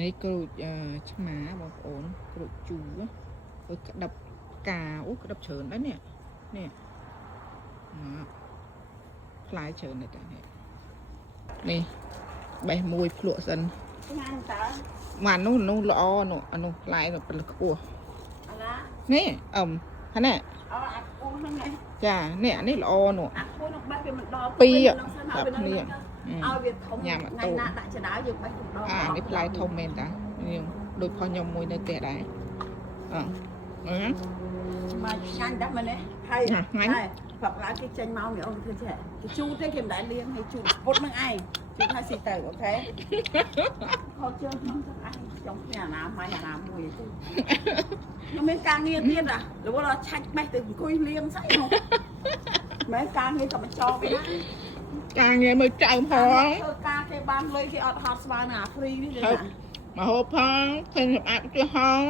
នេះគ្រូឆ្មាបងប្អូនគ្រូជូក្តាប់កាអូក្តាប់ច្រើនដែរនេះផ្លែច្រើននេះតានេះបេះមួយភ្លក់សិនបាននោះល្អនោះអានោះផ្លែប៉ុន្តែខ្ពស់នេះហ្នឹងណាចានេះអានេះល្អនោះពីរដល់គ្នាឲ្យវាធំញ៉ាំថ្ងៃណាដាក់ចដៅយើងបេះម្ដងនេះផ្លែធំមែនតាយើងដូចផងខ្ញុំមួយនៅផ្ទះដែរមកញ៉ាំដាក់មែនទេហើយប្រាប់ឡើងគេចេញមកនេះអូនធ្វើចេះគេជូតទេគេមិនដែលលៀងឲ្យជូតពុតនឹងឯងជូតឲ្យស៊ីទៅអូខេខោជើងខ្ញុំទៅឯងចង់គ្នាអាណាមួយទេខ្ញុំមានការងារទៀតរវល់ឆាច់បេះទៅអង្គុយលៀងស្អីនោះមែនការងារក៏មិនចោលវិញណាការងារមើលចៅផងធ្វើការគេបានលុយគេអត់ហត់ស្បើណាហ្វ្រីនេះទេណាមកហូបផងឃើញសម្អាតទៅហង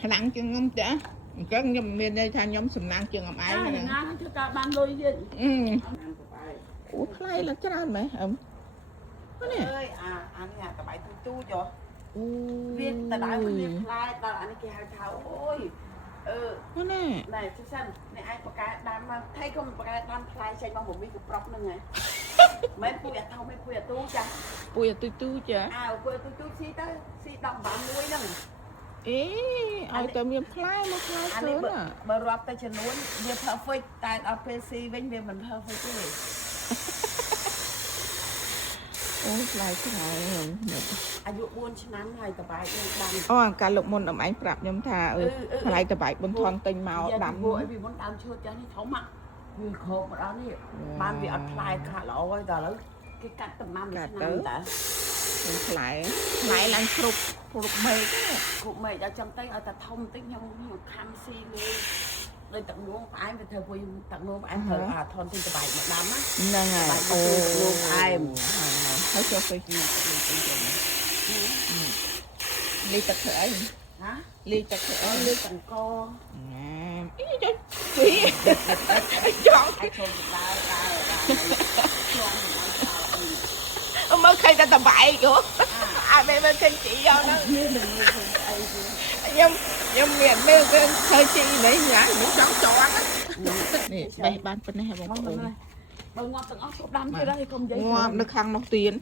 ខ្លាំងជាងខ្ញុំចាអញ្ចឹងខ្ញុំមានន័យថាខ្ញុំសំណាងជាងឯងហ្នឹងណាធ្វើការបានលុយទៀតអូថ្លៃឡើងច្រើនមែននេះអើយអានេះតបាយទូចហ៎វាតដៅវាខ្លាយដល់អានេះគេហៅថាអូយនេះណែសិនអ្នកឯងបកកែដាំមកថៃក៏បកកែដាំផ្លែចេញមកមីក៏ប្រុកហ្នឹងហ៎មិនពួយអាធំមិនពួយអាទូចាពួយអាទូចាពួយអាទូស៊ីទៅស៊ី10បានមួយហ្នឹងអេឲ្យតែមានផ្លែមកផ្លែច្រើនបើរាប់ទៅចំនួនវា perfect តែដល់ពេលស៊ីវិញវាមិន perfect ទេអូផ្លែឆ្ងាយអាយុ4ឆ្នាំហើយតបាយនឹងដាំអូកាលលោកមុនអមឯងប្រាប់ខ្ញុំថាផ្លែតបាយបុនថនទិញមកដាំពួកអីពីមុនដើមឈើចាស់នេះធំហ្នឹងវាខោមកដល់នេះបានវាអត់ផ្លែខាក់ល្អហើយដល់ឥឡូវគេកាត់ដំណាំឆ្នាំតើផ្លែឡើងគ្រប់មេឃដល់ចាំទៅឲ្យតែធំតិចខ្ញុំខំស៊ីលើដោយទឹកនោមផ្អែមវាធ្វើពួកទឹកនោមផ្អែមត្រូវអាថនទិញតបាយមកដាំហ្នឹងហើយអូនោមផ្អែមហើយចូលទៅជីលីទឹកធ្វើអីណាលីទឹកធ្វើអីលីទឹកអង្គអីចុះពីចង់ឲ្យចូលដើរមើលឃើញតែតបាយយោអាមេមិនឃើញជីយកហ្នឹងខ្ញុំមានមើលឃើញជីនេះញ៉ាំខ្ញុំចង់ចង់នេះបេះបានប៉ុណ្ណេះបងប្អូនបើងាប់ទាំងអស់ឈប់ដាំទៀតហើយកុំនិយាយងាប់នៅខាងនោះទៀត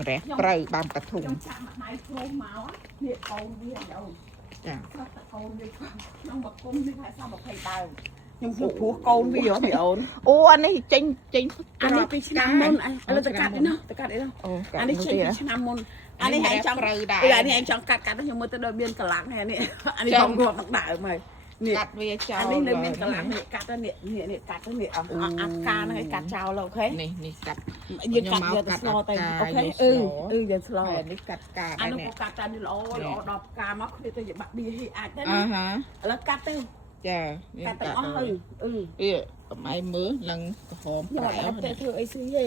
ម្រះព្រៅបានកធុងខ្ញុំចាំម្ដាយគ្រូមកនេះកូនវាអូនចាកូនវាក្នុងបង្គំនេះខែ20ដើមខ្ញុំព្រោះកូនវាមីអូនអូអានេះចេញអានេះពីឆ្នាំមុនឥឡូវតកាត់នេះតកាត់អីនោះអានេះចេញពីឆ្នាំមុនអានេះឯងចង់អានេះឯងចង់កាត់ខ្ញុំមើលទៅដូចមានកលាំងហើយនេះអានេះខ្ញុំរាប់ដល់ដើមហើយនេះកាត់វាចោលអានេះនៅមានកលាំងនេះកាត់ទៅនេះកាត់ទៅនេះអាការហ្នឹងឯងកាត់ចោលអូខេនេះកាត់យើងកាត់យកទៅស្លោទៅអូខេយើងស្លោនេះកាត់ការអានោះកាត់តែនេះល្អដល់ផ្កាមកគ្នាទៅបាក់បៀហ៊ីអាចទៅណាឥឡូវកាត់ទៅចាកាត់ទាំងអស់ហើយវាកំឯងមើលឡើងក្រហមប្រែតែធ្វើអីស៊ីទេ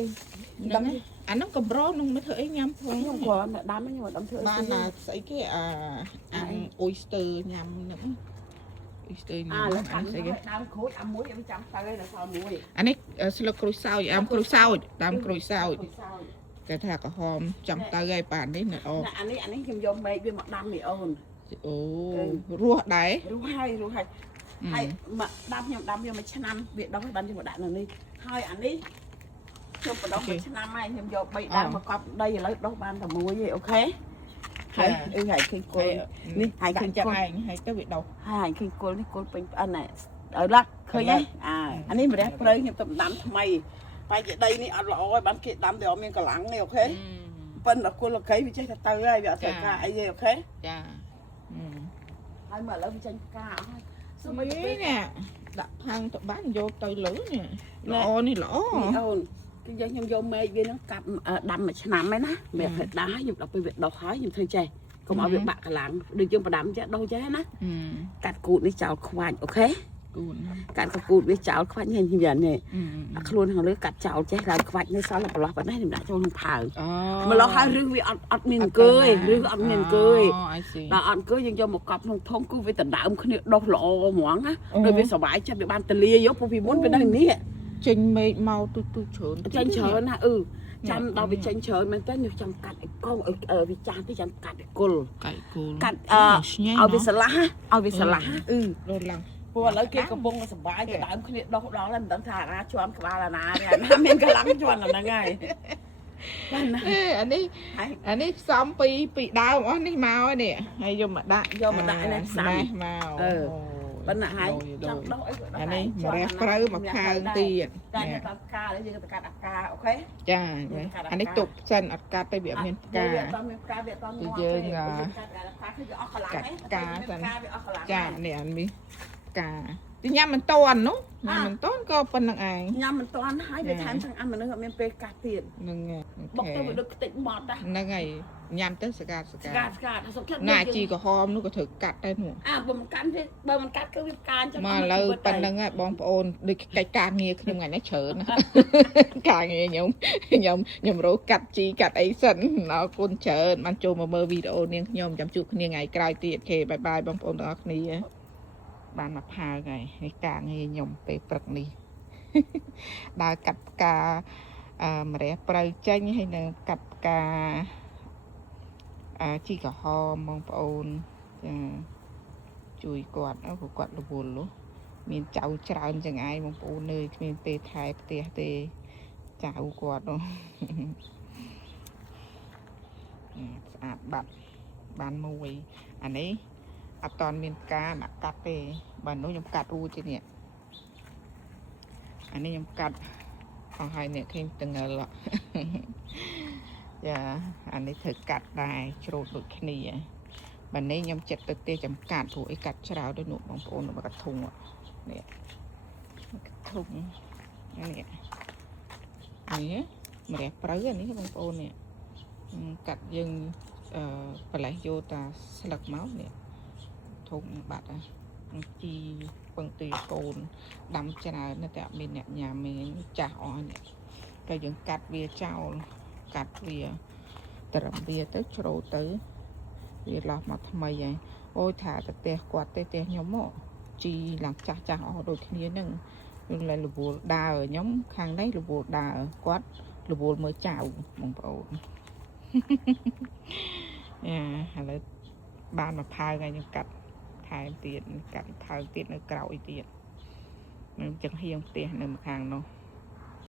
ដឹងអានោះកំប្រុសនឹងមកធ្វើអីញ៉ាំផងខ្ញុំគ្រាន់តែដាំខ្ញុំអត់ដឹងធ្វើបានណាស្អីគេអាអ៊ុយស្ទ័រញ៉ាំហ្នឹងអ៊ុយស្ទ័រញ៉ាំអាស្អីគេដើមក្រូចអាមួយខ្ញុំចាំទៅឯនៅសល់មួយអានេះស្លឹកក្រូចសើចក្រូចសើចតាមក្រូចសើចគេថាក្រហមចាំទៅហើយប៉ានេះណាអូអានេះខ្ញុំយកមែកវាមកដាំនេះអូនអូរស់ដែររស់ហើយហើយមកដាំខ្ញុំដាំវាមួយឆ្នាំវាដុះបានខ្ញុំមកដាក់នៅនេះហើយអានេះខ្ញុំបដុះមួយឆ្នាំហើយខ្ញុំយក3ដើមមកកប់ដីឥឡូវដុះបានតែមួយទេអូខេហើយហើយឃើញគល់នេះហើយឃើញចាំឯងហើយទៅវាដុះហើយឃើញគល់នេះគល់ពេញផ្អិនណែឲ្យឡាក់ឃើញទេអានេះម្រះព្រៅខ្ញុំទៅដាំថ្មីតែជាដីនេះអត់ល្អឲ្យបានគេដាំតែអត់មានកម្លាំងទេអូខេប៉ិនដល់គល់លកៃវាចេះតែទៅហើយវាអត់ត្រូវការអីទេអូខេចាហើយមកឥឡូវវាចេញផ្កាអស់ហើយសុំនេះដាក់ផាំងទៅបានយកទៅលើនេះល្អនេះល្អអូនគឺខ្ញុំយកមែកវានឹងកាប់ដាំមួយឆ្នាំហើយណាមែកដាំហើយខ្ញុំដល់ពេលវាដុះហើយខ្ញុំធ្វើចេះកុំឲ្យវាបាក់កម្លាំងដូចយើងបដាំចេះដុះចេះណាកាត់គូតនេះចោលខ្វាច់អូខេកាត់គូតវាចោលខ្វាច់ខ្ញុំយ៉ាងនេះខ្លួនខាងលើកាត់ចោលចេះឡើងខ្វាច់នេះសល់ប្រឡោះប៉ុណ្ណេះខ្ញុំដាក់ចូលក្នុងផើម្លោះហើយឬវាអត់មានអង្គើយឬអត់មានអង្គើយដល់អត់អង្គើយយើងយកមកកប់ក្នុងធុងគឺវាដណ្ដើមគ្នាដុះល្អហ្មងណាដូចវាសុបាយចិត្តវាបានតលាយកពួកពីមុនវានៅនេះ chênh mê mau tôi trốn chênh chớ nè chăm đào bị chênh chớ mình tới nhiều chăm cắt con ở vì cha tới chăm cắt cùl cắt ở vì sả lá rồi lằng ព្រោះឥឡូវគេកំពុងសប្បាយទៅដើមគ្នាដុះដល់ហើយមិនដឹងថាណាជាប់ក្បាលណាណាមានកម្លាំងជាប់ហ្នឹងហើយបានណាអានេះផ្សំពីដើមអស់នេះមកនេះហើយយកមកដាក់នេះផ្សំមកបណ្ណាហើយចាំដុះអីក៏អានេះមករះព្រៅមកខាងទៀតតែតាផ្កាហើយយើងទៅកាត់អាកាអូខេចាអានេះទុកសិនអត់កាត់ទៅវាមានផ្កាវាអត់មានផ្កាវាអត់មានយើងកាត់អាកាគឺវាអស់កម្លាំងហ៎កាសិនចានេះអានេះកាទីញ៉ាំមិនតាន់នោះញ៉ាំមិនតាន់ក៏ប៉ុណ្្នឹងឯងញ៉ាំមិនតាន់ហើយវាថែមទាំងអាមនុស្សអត់មានពេលកាត់ទៀតហ្នឹងហើយបុកទៅវាដូចខ្ទេចម៉ត់ហ្នឹងហើយញ៉ាំទៅស្កាត់សុខចិត្តណាជីក្រហមនោះក៏ត្រូវកាត់ដែរនោះបើមិនកាត់វាបើមិនកាត់គឺវាផ្កាចឹងមកឥឡូវប៉ុណ្្នឹងហើយបងប្អូនដូចកិច្ចការងារខ្ញុំថ្ងៃនេះច្រើនណាការងារខ្ញុំរកកាត់ជីកាត់អីសិនអរគុណច្រើនបានចូលមកមើលវីដេអូនាងខ្ញុំចាំជួបគ្នាថ្ងៃក្រោយទៀតអូខេបាយបាយបងប្អូនទាំងអស់គ្នាបានមកផើងហើយនេះការងារខ្ញុំពេលព្រឹកនេះដើរកាត់ផ្កាម្រះព្រៅចេញហើយនៅកាត់ផ្កាជីក្រហមបងប្អូនចាជួយគាត់ព្រោះគាត់រវល់មានចៅច្រើនចឹងឯងបងប្អូននៅគ្មានពេលថែផ្ទះទេចៅគាត់នោះស្អាតបាត់បានមួយអានេះអត់តមានផ្កាដាក់កាត់ទេបើនោះខ្ញុំកាត់រួចទេនេះអានេះខ្ញុំកាត់អស់ហើយនេះឃើញតងល់ចាអានេះត្រូវកាត់ដែរច្រូតដូចគ្នាបើនេះខ្ញុំចិត្តទៅទេចំកាត់ព្រោះអីកាត់ច្រើនដូចនោះបងប្អូនមកកាត់ធុងនេះធុងនេះម្រះព្រៅអានេះបងប្អូននេះកាត់យើងប្រឡេះយកតាស្លឹកមកនេះធុងបាត់ជីពងទីកូនដាំច្រើនតែអត់មានអ្នកញ៉ាំមានចាស់អស់នេះក៏យើងកាត់វាចោលកាត់វាត្រឹមវាទៅច្រូតទៅវាឡោះមកថ្មីហើយអូយថាទៅផ្ទះគាត់ទេផ្ទះខ្ញុំមកជីឡើងចាស់អស់ដូចគ្នាហ្នឹងយើងលែងរវល់ដើរខ្ញុំខាងនេះរវល់ដើរគាត់រវល់មើលចៅបងប្អូនឥឡូវបានមកផើងហើយខ្ញុំកាត់ថែមទៀតកាត់ផើងទៀតនៅក្រោយទៀតនឹងចឹងហៀងផ្ទះនៅម្ខាងនោះ